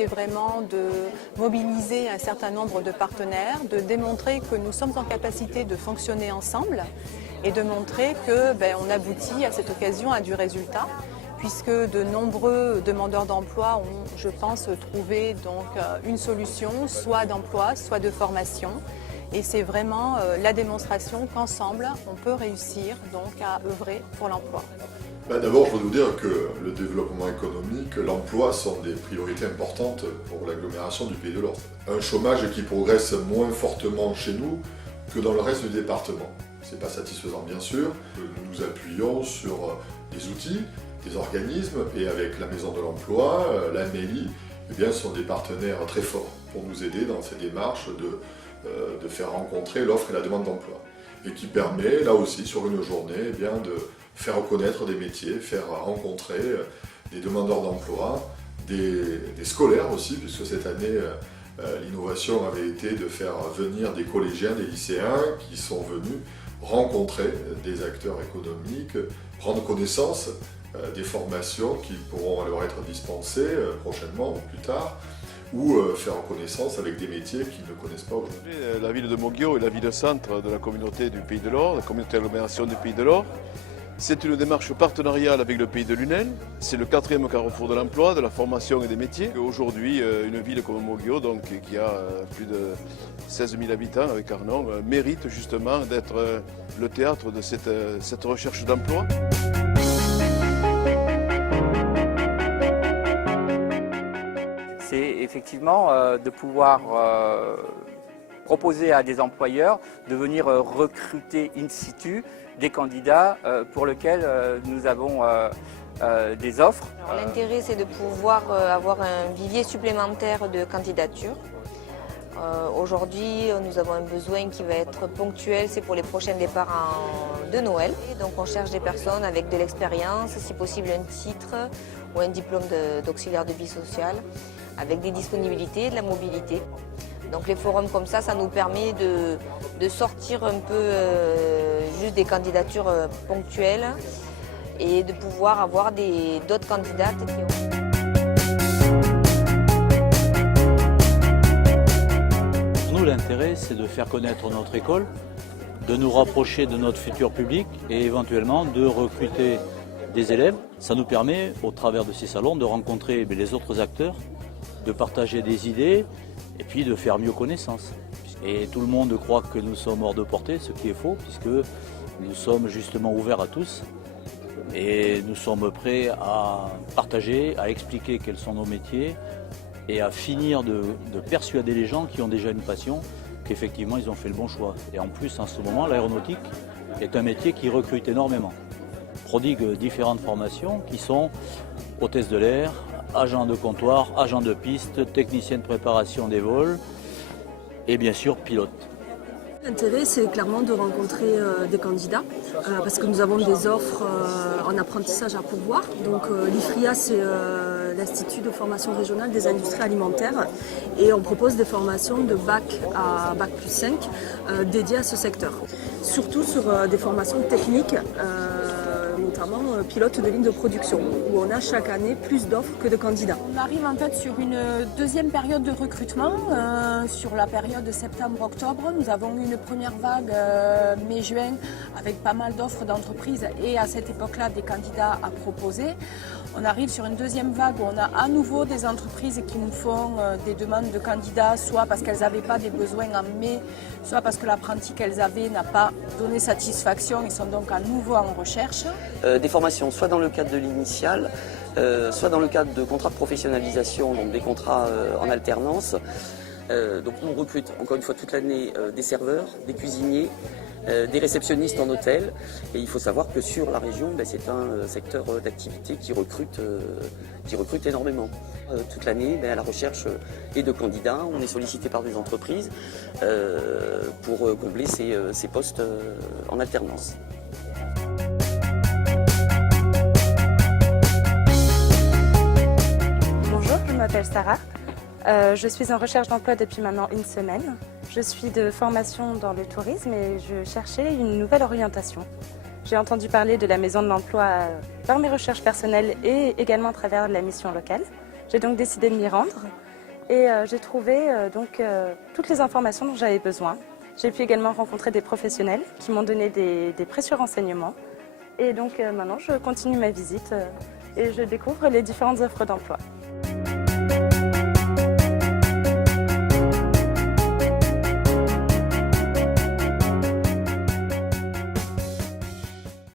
c'est vraiment de mobiliser un certain nombre de partenaires, de démontrer que nous sommes en capacité de fonctionner ensemble et de montrer que on aboutit à cette occasion à du résultat, puisque de nombreux demandeurs d'emploi ont, je pense, trouvé donc une solution, soit d'emploi, soit de formation. Et c'est vraiment la démonstration qu'ensemble, on peut réussir donc à œuvrer pour l'emploi. D'abord, je veux vous dire que le développement économique, l'emploi sont des priorités importantes pour l'agglomération du Pays de l'Orne. Un chômage qui progresse moins fortement chez nous que dans le reste du département. Ce n'est pas satisfaisant, bien sûr. Nous nous appuyons sur des outils, des organismes, et avec la Maison de l'Emploi, la MEI, sont des partenaires très forts pour nous aider dans ces démarches de faire rencontrer l'offre et la demande d'emploi. Et qui permet, là aussi, sur une journée, de faire reconnaître des métiers, faire rencontrer des demandeurs d'emploi, des scolaires aussi, puisque cette année, l'innovation avait été de faire venir des collégiens, des lycéens qui sont venus rencontrer des acteurs économiques, prendre connaissance des formations qui pourront leur être dispensées prochainement ou plus tard, ou faire connaissance avec des métiers qu'ils ne connaissent pas aujourd'hui. La ville de Moguio est la ville-centre de la communauté du Pays de l'Orne, la communauté agglomération du Pays de l'Orne. C'est une démarche partenariale avec le Pays de Lunel. C'est le 4e carrefour de l'emploi, de la formation et des métiers. Aujourd'hui, une ville comme Moguio, donc, qui a plus de 16 000 habitants avec Arnon, mérite justement d'être le théâtre de cette recherche d'emploi. C'est effectivement de pouvoir proposer à des employeurs de venir recruter in situ des candidats pour lesquels nous avons des offres. L'intérêt, c'est de pouvoir avoir un vivier supplémentaire de candidatures. Aujourd'hui, nous avons un besoin qui va être ponctuel, c'est pour les prochains départs de Noël. Donc on cherche des personnes avec de l'expérience, si possible un titre ou un diplôme d'auxiliaire de vie sociale, avec des disponibilités, de la mobilité. Donc les forums comme ça nous permet de sortir un peu juste des candidatures ponctuelles et de pouvoir avoir d'autres candidates. Pour nous, l'intérêt, c'est de faire connaître notre école, de nous rapprocher de notre futur public et éventuellement de recruter des élèves. Ça nous permet, au travers de ces salons, de rencontrer les autres acteurs, de partager des idées et puis de faire mieux connaissance. Et tout le monde croit que nous sommes hors de portée, ce qui est faux, puisque nous sommes justement ouverts à tous et nous sommes prêts à partager, à expliquer quels sont nos métiers et à finir de persuader les gens qui ont déjà une passion qu'effectivement ils ont fait le bon choix. Et en plus, en ce moment, l'aéronautique est un métier qui recrute énormément, prodigue différentes formations qui sont hôtesse de l'air, agent de comptoir, agent de piste, technicien de préparation des vols et bien sûr pilote. L'intérêt, c'est clairement de rencontrer des candidats parce que nous avons des offres en apprentissage à pourvoir. Donc l'IFRIA, c'est l'Institut de formation régionale des industries alimentaires et on propose des formations de bac à bac plus 5 dédiées à ce secteur. Surtout sur des formations techniques, notamment pilote de ligne de production, où on a chaque année plus d'offres que de candidats. On arrive en fait sur une deuxième période de recrutement, sur la période de septembre-octobre. Nous avons eu une première vague mai-juin avec pas mal d'offres d'entreprises et à cette époque-là des candidats à proposer. On arrive sur une deuxième vague où on a à nouveau des entreprises qui nous font des demandes de candidats, soit parce qu'elles n'avaient pas des besoins en mai, soit parce que l'apprenti qu'elles avaient n'a pas donné satisfaction, ils sont donc à nouveau en recherche. Des formations, soit dans le cadre de l'initial, soit dans le cadre de contrats de professionnalisation, donc des contrats en alternance. Donc on recrute encore une fois toute l'année des serveurs, des cuisiniers, des réceptionnistes en hôtel. Et il faut savoir que sur la région, c'est un secteur d'activité qui recrute énormément. Toute l'année, à la recherche et de candidats, on est sollicité par des entreprises pour combler ces postes en alternance. Bonjour, je m'appelle Sarah. Je suis en recherche d'emploi depuis maintenant une semaine. Je suis de formation dans le tourisme et je cherchais une nouvelle orientation. J'ai entendu parler de la Maison de l'Emploi par mes recherches personnelles et également à travers la mission locale. J'ai donc décidé de m'y rendre Et j'ai trouvé toutes les informations dont j'avais besoin. J'ai pu également rencontrer des professionnels qui m'ont donné des précieux renseignements. Et donc maintenant, je continue ma visite et je découvre les différentes offres d'emploi.